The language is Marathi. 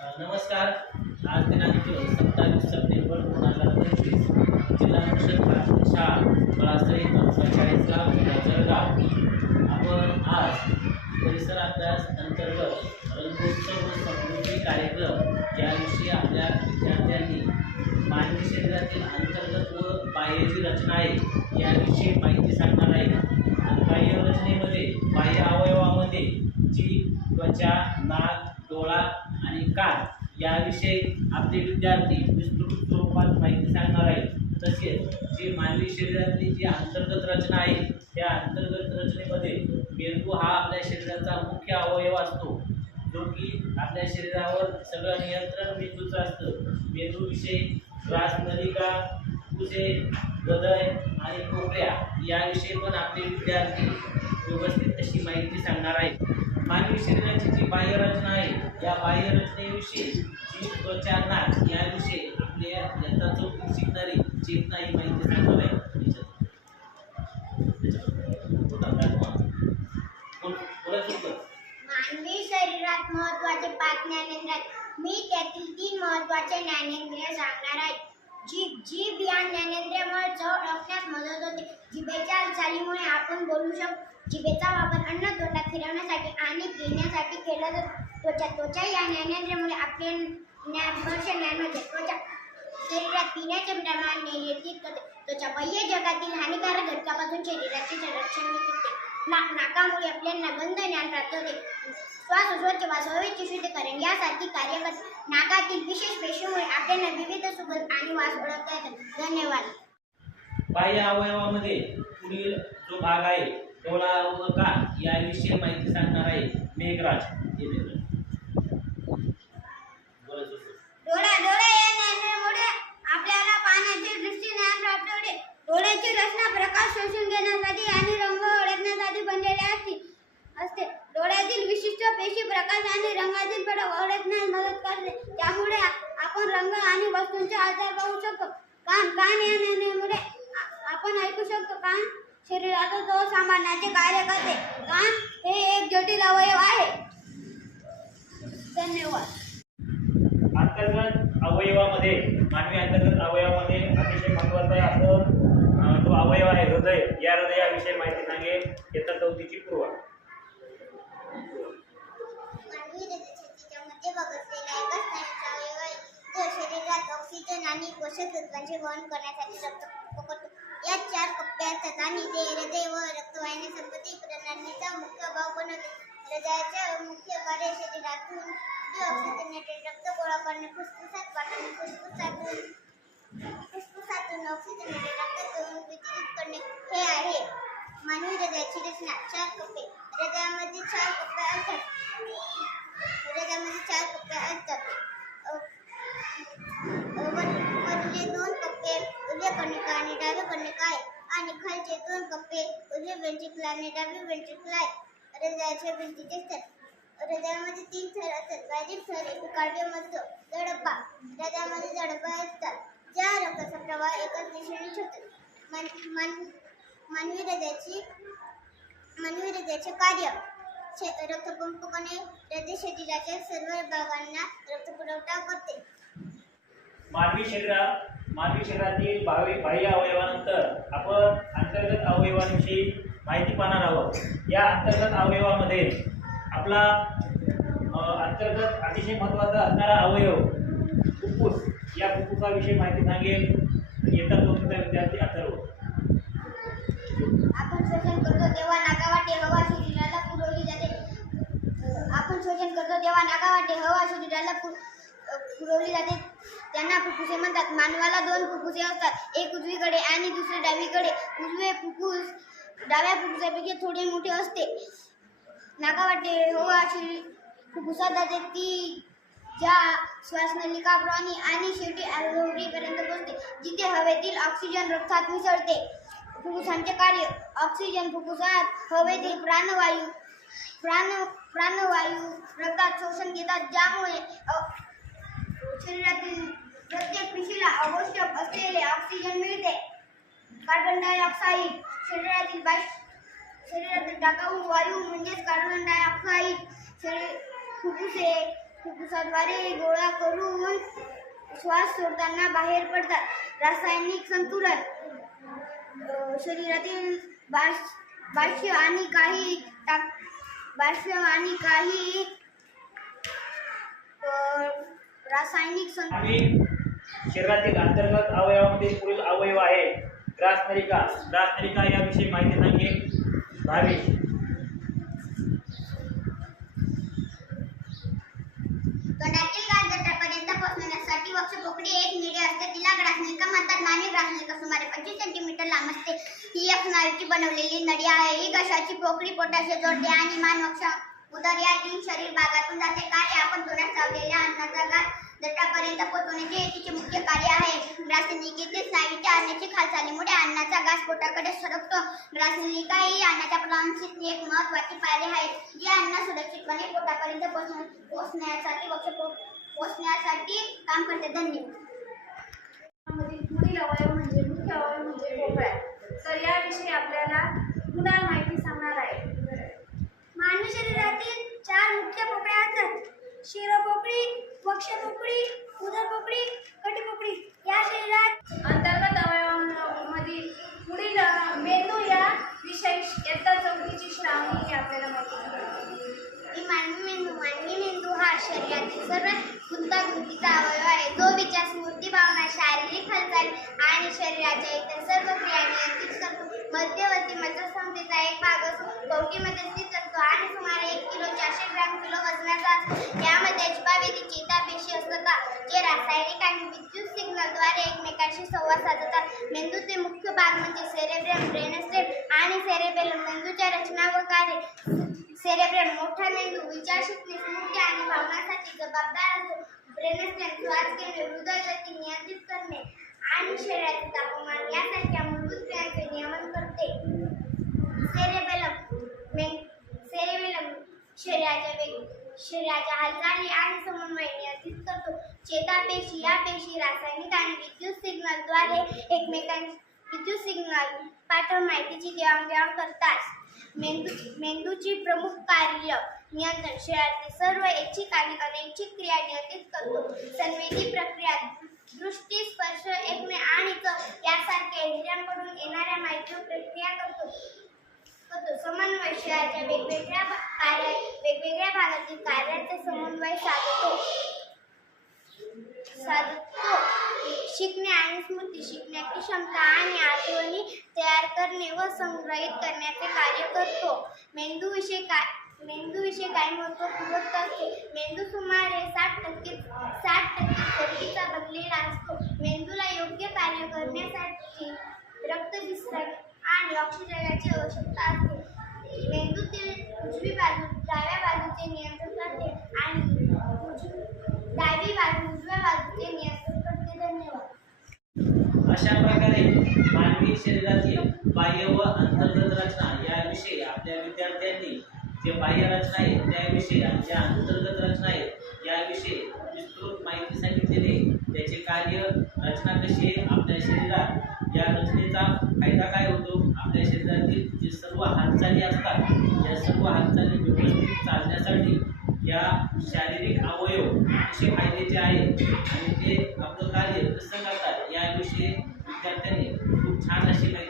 नमस्कार. आज दिनांक सत्तावीस सप्टेंबर दोन हजार पंचवीस. जिल्हा परिषद प्राथमिक शाळा पळासई चाळीसगाव जळगाव आपण आज परिसर अभ्यास अंतर्गत रंगोत्सव व समृद्धी कार्यक्रम याविषयी आपल्या विद्यार्थ्यांनी मानवी शरीरातील अंतर्गत व बाह्य रचना आहे. याविषयी याविषयी आपले विद्यार्थी विस्तृत स्वरूपात माहिती सांगणार आहेत. तसेच जी मानवी शरीरातली जी अंतर्गत रचना आहे त्या अंतर्गत रचनेमध्ये मेंदू हा आपल्या शरीराचा मुख्य अवयव असतो. जो की आपल्या शरीरावर सगळं नियंत्रण मेंदूचं असतं. मेंदूविषयी श्वासनलिका कुसे हृदय आणि कोपऱ्या याविषयी पण आपले विद्यार्थी व्यवस्थित अशी माहिती सांगणार आहेत. मानवी शरीराची जी बाह्यरचना आहे या बाह्यरचनेविषयी रचनेविषयी त्वचा नाक याविषयी आपल्या इयत्ता चौथी शिकणारी चेतना ही माहिती सांगणार मानवी शरीरात महत्त्वाचे पाच ज्ञानेंद्र आहेत. मी त्यातील तीन महत्त्वाचे ज्ञानेंद्रिय सांगणार आहे. जीभ जीभ या ज्ञानेंद्रियामुळे चव ओळखण्यास मदत होते. जिभेच्या हालचालीमुळे आपण बोलू शकतो. जिभेचा वापर अन्न तोंडात फिरवण्यासाठी आणि गिळण्यासाठी केला जातो. त्वचा त्वचा या ज्ञानेंद्रियामुळे आपले ज्ञान स्पर्श ज्ञान म्हणजे त्वचा. शरीरात पिण्याचे प्रमाण नियंत्रित करते त्वचा बाह्य जगातील हानिकारक घटकापासून शरीराचे संरक्षण करते नाक नाकामुळे आपल्याला गंध ज्ञान प्राप्त होते. श्वास श्वासोच्छवास हवेचे शुद्धीकरण यासारखी कार्य करते नाकातील विशेष पेशीमुळे आपल्याला विविध सुगंध आणि वास ओळखता येतात. धन्यवाद. बाह्य अवयवामध्ये पुढील जो भाग आहे डोळा व कान याविषयी माहिती सांगणार आहे मेघराज. हे मेघराज बोलायचं होतं. डोळा डोळा या ज्ञानामुळे आपल्याला पाहण्याचे दृष्टी ज्ञान प्राप्त होते डोळ्याची रचना प्रकाश शोषून घेण्यासाठी आणि रंग ओळखण्यासाठी बनलेले असते असते डोळ्यातील विशिष्ट पेशी प्रकाश आणि रंगातील फरक ओळखण्यास मदत करते त्यामुळे आ- आपण रंग आणि वस्तूंचे आजार पाहू शकतो. कान कान या ज्ञानामुळे आपण ऐकू शकतो. कान शरीराचा तो सांभाळण्याचे कार्य करते. कान हे एक जटिल अवयव आहे. धन्यवाद. अंतर्गत अवयवामध्ये मानवी अंतर्गत अवयवामध्ये अतिशय महत्त्वाचा आहे. असं अं, जो अवयव आहे हृदय या हृदयाविषयी माहिती सांगेल येतात चौथीची पूर्वा मानवी हृदयाच्या मध्यभाग असलेला एका स्नायूचा अवयव आहे जो शरीरात ऑक्सिजन आणि पोषक तत्वांचे वहन करण्यासाठी रक्त पकडतो या चार कप्प्या असतात आणि ते हृदय व रक्तवाहिनी संपत्ती प्रणालीचा मुख्य भाग बनवते हृदयाचे मुख्य कार्य शरीरातून जे ऑक्सिजनेटेड रक्त गोळा करणे फुफ्फुसात पाठवणे फुफ्फुसातून फुफ्फुसातून ऑक्सिजनेटेड रक्त घेऊन वितरित करणे हे आहे मानवी हृदयाची रचना. चार कप्पे. हृदयामध्ये चार कप्पे असतात हृदयामध्ये चार कप्पे असतात दोन कप्पे उजवे वेंट्रिकल आणि डावे वेंट्रिकल आहे हृदयाच्या भिंतीचे स्तर हृदयामध्ये तीन थर असतात बाहेरील थर एपिकार्डियम असतो जडप्पा हृदयामध्ये जडप्पा असतात ज्या रक्ताचा प्रवाह एकाच दिशेने होतो मान मान मानवी हृदयाची मानवी हृदयाचे कार्य शे- रक्तपंप करणे हृदय शरीराच्या सर्व भागांना रक्तपुरवठा करते मानवी शरीरात मानवी शरीरातील बाह्य अवयवानंतर आपण अंतर्गत अवयवांविषयी माहिती पाहणार आहोत. या अंतर्गत अवयवामध्ये आपला अंतर्गत अतिशय महत्त्वाचा असणारा अवयव फुप्फूस या फुप्फुसाविषयी माहिती सांगेल. येतात चौथीचा विद्यार्थी अथर्व. आपण श्वसन करतो तेव्हा नाकावाटे हवा शरीराला पुरवली जाते. आपण श्वसन करतो तेव्हा नाकावाटे हवा शरीराला पु- पुरवली जाते. त्यांना फुफ्फुसे म्हणतात. मानवाला दोन फुफ्फुसे असतात. एक उजवीकडे आणि दुसरे डावीकडे. उजवे फुफ्फुस डाव्या फुफ्फुसापेक्षा थोडे मोठे असते. नाकावाटे हवा हो, शरीर फुफ्फुसात जाते. ती ज्या श्वासनलिका प्राणी आणि शेवटी अल्वेओलीपर्यंत पोहोचते. जिथे हवेतील ऑक्सिजन रक्तात मिसळते. फुफ्फुसांचे कार्य ऑक्सिजन फुफ्फुसात हवेतील प्राणवायू प्राण प्राणवायू रक्तात शोषण घेतात. ज्यामुळे शरीरातील प्रत्येक पेशीला आवश्यक असलेले ऑक्सिजन मिळते. कार्बन डायऑक्साईड शरीरातील बाह्य शरीरातील टाकाऊ वायू म्हणजेच कार्बन डायऑक्साईड शरीर फुफ्फुसे फुफ्फुसाद्वारे गोळा करून श्वास सोडताना बाहेर पडतात. रासायनिक संतुलन शरीरातील बाश बाष्य आणि काही टाक बाष्य आणि काही रासायनिक आणि शरीरातील अंतर्गत अवयवामध्ये पुढील अवयव आहे. ग्रासनलिका ग्रासनलिका याविषयी माहिती सांगेल वक्षपोकळी एक असते. तिला ग्रासनिका म्हणतात. मानवी ग्रासनिका सुमारे पंचवीस सेंटीमीटर लांब असते. ही एक बनवलेली आहे. ही घशाची पोकळी पोटाशी जोडते आणि मान वक्ष उदर या तीन शरीर भागातून जाते. कार्य आपण तोंडात चावलेल्या अन्नाचा गाठ गटापर्यंत पोहोचवण्याचे हे तिचे मुख्य कार्य आहे. ग्रासनिकेतील स्नायूच्या अन्नाची हालचालीमुळे अन्नाचा घास पोटाकडे सरकतो. ग्रासनिका ही अन्नाच्या प्रवाहाची एक महत्वाची पायरी आहे. जी अन्न सुरक्षितपणे पोटापर्यंत पोहोचवून पोहोचण्यासाठी वक्ष पोहोचण्यासाठी काम करते. धन्यवाद. पुढील अवयव म्हणजे मुख्य अवयव म्हणजे पोकळ्या तर याविषयी आपल्याला कुणाल माहिती सांगणार आहे? मानवी शरीरातील चार मुख्य पोकळ्या असतात शिरपोकळी वक्षपोकळी उदरपोकळी कटीपोकळी या शरीरात अंतर्गत अवयवांमधील पुढील मेंदू या विषयी इयत्ता चौथीची श्रावणी आपल्याला माहिती मानवी मेंदू मानवी मेंदू हा शरीरातील सर्व गुंतागुंतीचा अवयव आहे. जो विचार स्मृती भावना शारीरिक हालचाल आणि शरीराच्या इतर सर्व क्रिया नियंत्रित करतो. मध्यवर्ती मज्जासंस्थेचा एक भाग असून कवटीमध्ये स्थित असतो आणि सुमारे एक किलो चारशे ग्रॅम किलो वजनाचा असतो यामध्ये अजबावेदी चेतापेशी असतात जे रासायनिक आणि विद्युत सिग्नलद्वारे एकमेकांशी संवाद साधतात. मेंदूचे मुख्य भाग म्हणजे सेरेब्रम ब्रेनस्टेम आणि सेरेबेलम मेंदूच्या रचना व कार्य. सेरेब्रम मोठा मेंदू विचारशक्ती स्मृती आणि भावनांसाठी जबाबदार असतो. ब्रेनस्टेम श्वास घेणे हृदय गती नियंत्रित करणे आणि शरीराचे तापमान यासारख्या मूलभूत क्रियांचे नियमन करते. सेरेबेलम सेरेबेलम शरीराच्या वेग शरीराच्या हालचाली आणि समन्वय चेतापेशी या पेशी रासायनिक आणि विद्युत सिग्नलद्वारे एकमेकां विद्युत सिग्नल पाठवून माहितीची देवाणघेवाण करतात. मेंदू मेंदूची प्रमुख कार्य नियंत्रण शरीरातील सर्व ऐच्छिक आणि अनैच्छिक क्रिया नियंत्रित करतो. संवेदी प्रक्रिया दृष्टी स्पर्श ऐकणे आणि यासारख्या इंद्रियांकडून येणाऱ्या माहितीवर प्रक्रिया करतो. करतो. समन्वय शरीराच्या वेगवेगळ्या कार्या वेगवेगळ्या भागातील कार्याचे समन्वय साधतो. साधतो. हो. शिकणे आणि स्मृती शिकण्याची क्षमता आणि आठवणी तयार करणे व संग्रहित करण्याचे कार्य करतो. मेंदूविषयी काय मेंदूविषयी काय महत्त्वपूर्ण तथ्ये. मेंदू सुमारे साठ टक्के साठ टक्के चरबीचा बनलेला असतो. मेंदूला योग्य कार्य करण्यासाठी रक्त रक्तविसरण आणि ऑक्सिजनाची आवश्यकता असते. मेंदूतील उजवी बाजू डाव्या बाजूचे नियंत्रण करते आणि उजवी डावी बाजू उजव्या बाजूचे नियंत्रण करते धन्यवाद अशा प्रकारे मानवी शरीरातील बाह्य व अंतर्गत रचना याविषयी आपल्या विद्यार्थ्यांनी जे बाह्य रचना आहे त्याविषयी आणि ज्या अंतर्गत रचना आहेत याविषयी विस्तृत माहिती सांगितलेली त्याचे कार्य रचना कशी आहे आपल्या शरीरात या रचनेचा फायदा काय होतो? आपल्या शरीरातील जे सर्व हालचाली असतात या सर्व हालचाली व्यवस्थित चालण्यासाठी विद्यार्थ्यांनी खूप छान अशी माहिती